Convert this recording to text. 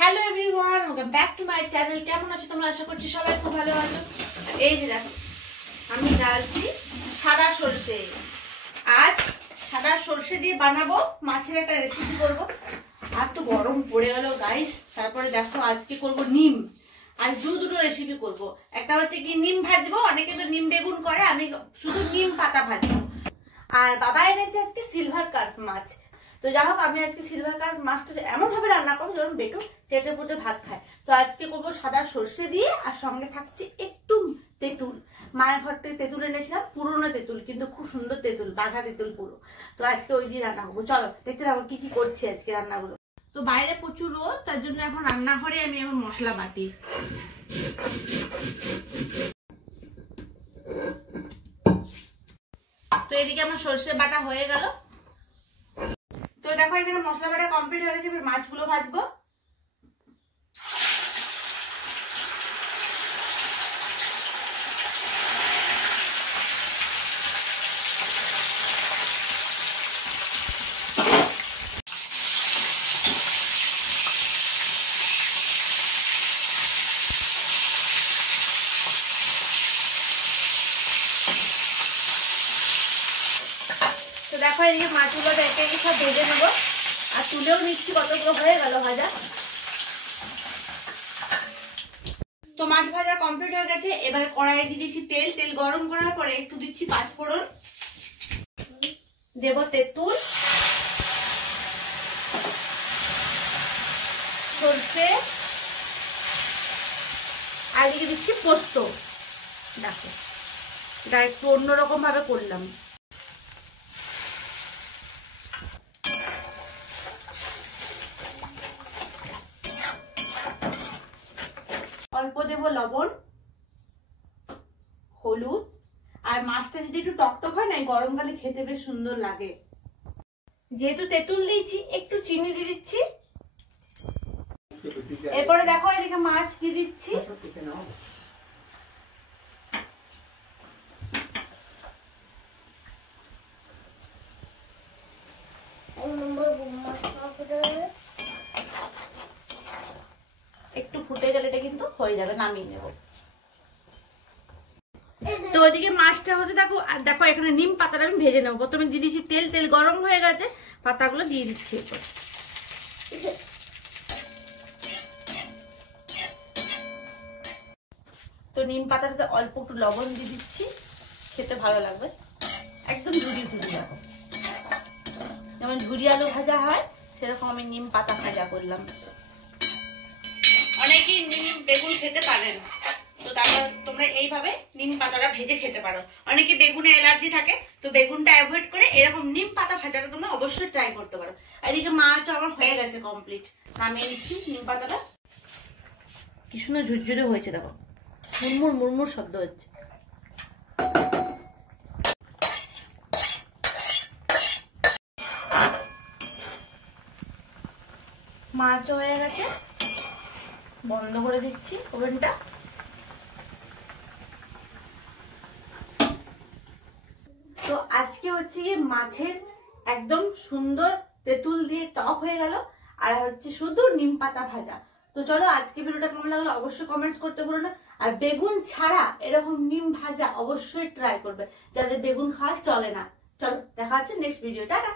Hello everyone, welcome back to my channel. কেমন আছো তোমরা? আশা করছি সবাই খুব ভালো আছো। এই যে দেখো, আমি ডালছি সাদা সর্ষে। আজ সাদা সর্ষে দিয়ে বানাবো মাছের একটা রেসিপি করব। আর তো গরম পড়ে গেল গাইস। তারপরে দেখো আজকে করব নিম। আজ দুটো রেসিপি করব। একটা হচ্ছে কি নিম ভাজবো, অনেকে তো নিম বেগুন করে, আমি শুধু নিম পাতা ভাজবো। আর বাবা এনেছে আজকে সিলভার কার্প মাছ। তো যাই হোক, আমি আজকে সিলভার কার্প মাছটা এমন ভাবে রান্না করবো যেমন বেটু চেটে পুটে ভাত খায়। তো আজকে করবো সাদা সর্ষে দিয়ে, আর সঙ্গে থাকছে একটু তেঁতুল। মায়ের ঘর থেকে তেঁতুল এনেছিলাম, পুরোনো তেঁতুল, কিন্তু খুব সুন্দর তেঁতুল, বাঘা তেঁতুল পুরো। তো আজকে ওই দিয়ে রান্না করবো। চলো দেখতে থাকো কি কি করছি আজকে রান্নাগুলো। তো বাইরে প্রচুর রোদ, তার জন্য এখন রান্নাঘরে আমি এখন মশলা বাটি। তো এদিকে আমার সর্ষে বাটা হয়ে গেল। তো দেখো এখানে মশলা বাটা কমপ্লিট হয়ে গেছে। এবার মাছগুলো ভাজবো। তো দেখো এদিকে মাছগুলো একে সব ভেজে নেবো, আর তুলেও নিচ্ছি, কতগুলো হয়ে গেল ভাজা। তো মাছ ভাজা কমপ্লিট হয়ে গেছে। এবারে কড়াইয়ে দিয়ে দিচ্ছি তেল। তেল গরম করার পরে একটু দিচ্ছি পাঁচফোড়ন, দেবো তেঁতুল, সর্ষে, আর দিকে দিচ্ছি পোস্ত। দেখো এটা একটু অন্যরকম ভাবে করলাম। অল্প দেবো লবণ, হলুদ, আর মাছটা যদি একটু টকটক হয় না, গরমকালে খেতে বেশ সুন্দর লাগে। যেহেতু তেঁতুল দিয়েছি, একটু চিনি দিয়ে দিচ্ছি। এরপরে দেখো এদিকে মাছ দিয়ে দিচ্ছি। একটু ফুটে গেলে এটা কিন্তু হয়ে যাবে, নামিয়ে নেব। তো ওইদিকে মাছটা হতে দেখো। আর দেখো এখানে নিম পাতাটা আমি ভেজে নেবো। প্রথমে দিয়ে দিচ্ছি তেল। তেল গরম হয়ে গেছে, পাতাগুলো দিয়ে দিচ্ছি এরপর। তো নিম পাতাটাতে অল্প একটু লবণ দিয়ে দিচ্ছি, খেতে ভালো লাগবে। একদম ঝুরি ঝুরি, দেখো যেমন ঝুরি আলু ভাজা হয় সেরকম আমি নিম পাতা ভাজা করলাম। অনেকেই নিম বেগুন খেতে পারেন, তো তারপর তোমরা এইভাবে নিম পাতাটা ভেজে খেতে পারো। অনেকে বেগুনে অ্যালার্জি থাকে, তো বেগুনটা অ্যাভয়েড করে এরকম নিম পাতা ভাজাটা তোমরা অবশ্যই ট্রাই করতে পারো। এদিকে মাছ আমার হয়ে গেছে কমপ্লিট, নামিয়ে নিচ্ছি নিম পাতাটা। কি সুন্দর ঝুরঝুরে হয়েছে, দেখো মুরমুর মুরমুর শব্দ হচ্ছে। মাছও হয়ে গেছে, বন্ধ করে দিচ্ছি ওভেনটা। তো আজকে হচ্ছে গিয়ে মাছের একদম সুন্দর তেঁতুল দিয়ে টক হয়ে গেল, আর হচ্ছে শুধু নিম পাতা ভাজা। তো চলো আজকে ভিডিওটা কেমন লাগলো অবশ্যই কমেন্টস করতে ভুলো না। আর বেগুন ছাড়া এরকম নিম ভাজা অবশ্যই ট্রাই করবে, যাদের বেগুন খাওয়া চলে না। চলো দেখা হচ্ছে নেক্সট ভিডিও। টাটা।